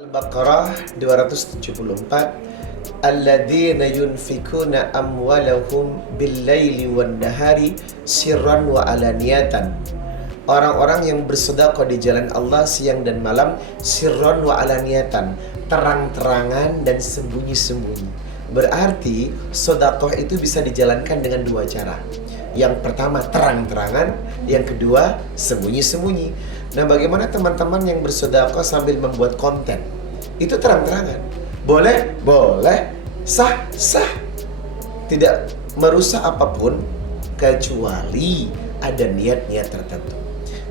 Al-Baqarah 274. Alladzina yunfikuna amwalahum bil-laili wan-nahari sirran wa alaniyatan. Orang-orang yang bersedekah di jalan Allah siang dan malam, sirran wa alaniyatan, terang-terangan dan sembunyi-sembunyi. Berarti sedekah itu bisa dijalankan dengan dua cara. Yang pertama terang-terangan, yang kedua sembunyi-sembunyi. Nah, bagaimana teman-teman yang bersedekah sambil membuat konten? Itu terang-terangan. Boleh? Boleh. Sah? Sah. Tidak merusak apapun kecuali ada niat-niat tertentu.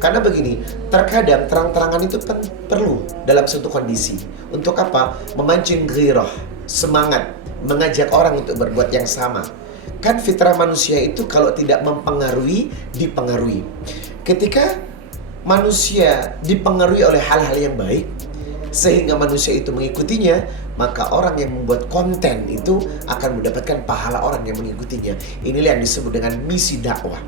Karena begini, terkadang terang-terangan itu perlu dalam suatu kondisi. Untuk apa? Memancing ghirah, semangat, mengajak orang untuk berbuat yang sama. Kan fitrah manusia itu kalau tidak mempengaruhi, dipengaruhi. Ketika manusia dipengaruhi oleh hal-hal yang baik, sehingga manusia itu mengikutinya, maka orang yang membuat konten itu akan mendapatkan pahala orang yang mengikutinya. Inilah yang disebut dengan misi dakwah.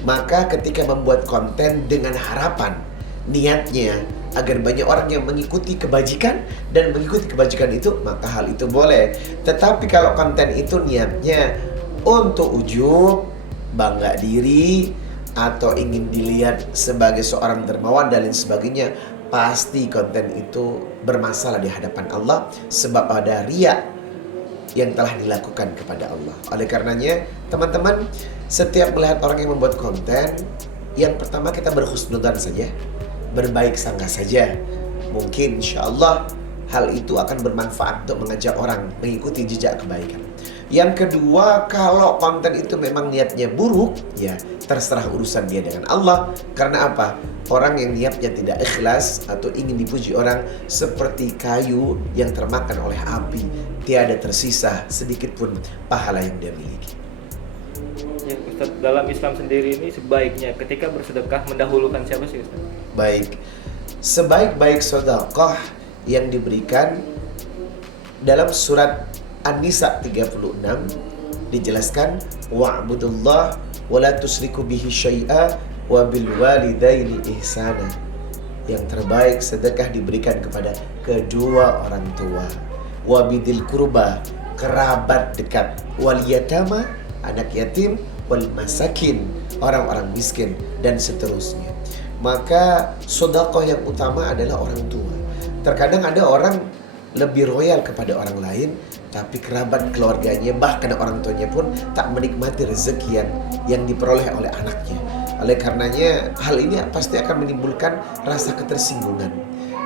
Maka ketika membuat konten dengan harapan, niatnya agar banyak orang yang mengikuti kebajikan dan mengikuti kebajikan itu, maka hal itu boleh. Tetapi kalau konten itu niatnya untuk ujub, bangga diri, atau ingin dilihat sebagai seorang dermawan dan lain sebagainya, pasti konten itu bermasalah di hadapan Allah, sebab ada riya yang telah dilakukan kepada Allah. Oleh karenanya, teman-teman, setiap melihat orang yang membuat konten, yang pertama kita berhusnudzan saja, berbaik sangka saja. Mungkin insya Allah hal itu akan bermanfaat untuk mengajak orang mengikuti jejak kebaikan. Yang kedua, kalau konten itu memang niatnya buruk, ya terserah urusan dia dengan Allah. Karena apa? Orang yang niatnya tidak ikhlas atau ingin dipuji orang seperti kayu yang termakan oleh api, tiada tersisa sedikit pun pahala yang dia miliki. Ya, Ustaz, dalam Islam sendiri ini sebaiknya ketika bersedekah mendahulukan siapa sih, Ustaz? Baik, sebaik-baik sedekah yang diberikan dalam surat An-Nisa 36 dijelaskan, wa'budullah wa la tusriku bihi syai'a wa bil walidaini ihsana. Yang terbaik sedekah diberikan kepada kedua orang tua, wa bidil kurba, kerabat dekat, wal yatama, anak yatim, wal masakin, orang-orang miskin, dan seterusnya. Maka sedekah yang utama adalah orang tua. Terkadang ada orang lebih royal kepada orang lain, tapi kerabat keluarganya, bahkan orang tuanya pun tak menikmati rezeki yang diperoleh oleh anaknya. Oleh karenanya hal ini pasti akan menimbulkan rasa ketersinggungan.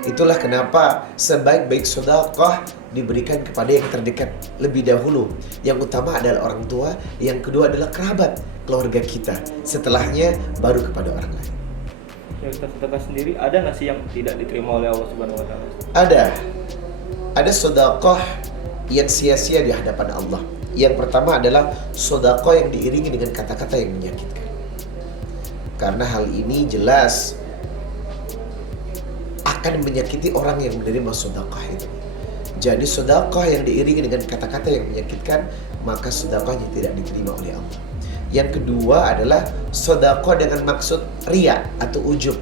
Itulah kenapa sebaik-baik sedekah diberikan kepada yang terdekat lebih dahulu. Yang utama adalah orang tua, yang kedua adalah kerabat keluarga kita, setelahnya baru kepada orang lain. Ya, Ustaz, sedekah sendiri ada nggak sih yang tidak diterima oleh Allah Subhanahu wa taala? Ada sedekah yang sia-sia di hadapan Allah. Yang pertama adalah sedekah yang diiringi dengan kata-kata yang menyakitkan. Karena hal ini jelas akan menyakiti orang yang menerima sedekah itu. Jadi sedekah yang diiringi dengan kata-kata yang menyakitkan, maka sedekahnya tidak diterima oleh Allah. Yang kedua adalah sedekah dengan maksud riya atau ujub.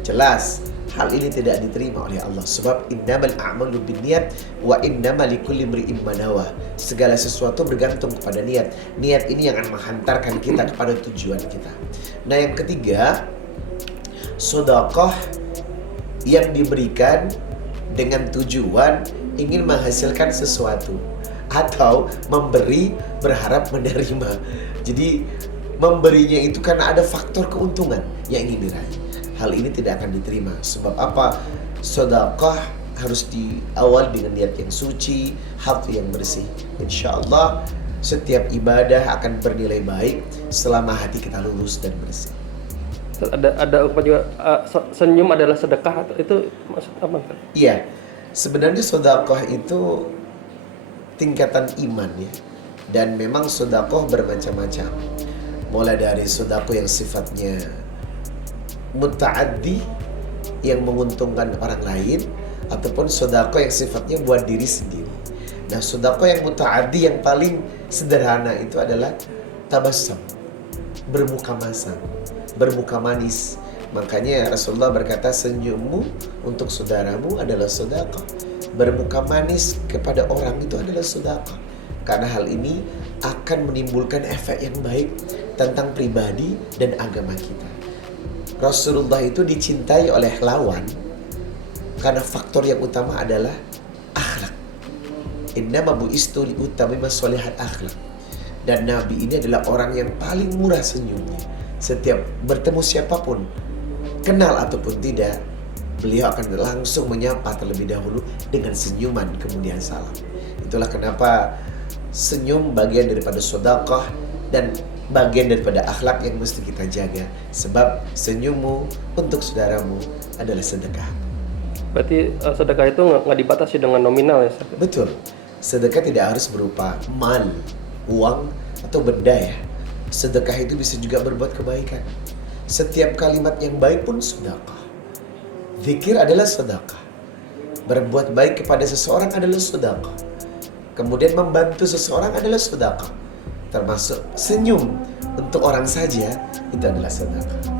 Jelas hal ini tidak diterima oleh Allah, sebab innamal a'malu binniyat wa innamal likulli imri'in ma nawa. Segala sesuatu bergantung kepada niat. Niat ini yang akan menghantarkan kita kepada tujuan kita. Nah, yang ketiga, sedekah yang diberikan dengan tujuan ingin menghasilkan sesuatu atau memberi berharap menerima. Jadi memberinya itu karena ada faktor keuntungan yang ingin diraih. Hal ini tidak akan diterima. Sebab apa? Sedekah harus diawali dengan niat yang suci, hati yang bersih. Insya Allah setiap ibadah akan bernilai baik selama hati kita lurus dan bersih. Ada apa juga senyum adalah sedekah, itu maksud apa? Iya, sebenarnya sedekah itu tingkatan iman ya. Dan memang sedekah bermacam-macam. Mulai dari sedekah yang sifatnya muta'addi, yang menguntungkan orang lain, ataupun sedekah yang sifatnya buat diri sendiri. Nah, sedekah yang muta'addi yang paling sederhana itu adalah tabassum, bermuka masam, bermuka manis. Makanya Rasulullah berkata, senyummu untuk saudaramu adalah sedekah. Bermuka manis kepada orang itu adalah sedekah. Karena hal ini akan menimbulkan efek yang baik tentang pribadi dan agama kita. Rasulullah itu dicintai oleh lawan karena faktor yang utama adalah akhlak. Innama bu'istu liutammima sholihat akhlak. Dan Nabi ini adalah orang yang paling murah senyumnya. Setiap bertemu siapapun, kenal ataupun tidak, beliau akan langsung menyapa terlebih dahulu dengan senyuman kemudian salam. Itulah kenapa senyum bagian daripada sedekah dan bagian daripada akhlak yang mesti kita jaga. Sebab senyummu untuk saudaramu adalah sedekah. Berarti sedekah itu nggak dibatasi dengan nominal ya Ustaz? Betul. Sedekah tidak harus berupa mal, uang, atau benda ya. Sedekah itu bisa juga berbuat kebaikan. Setiap kalimat yang baik pun sedekah. Zikir adalah sedekah. Berbuat baik kepada seseorang adalah sedekah. Kemudian membantu seseorang adalah sedekah. Termasuk senyum untuk orang saja itu adalah sedekah.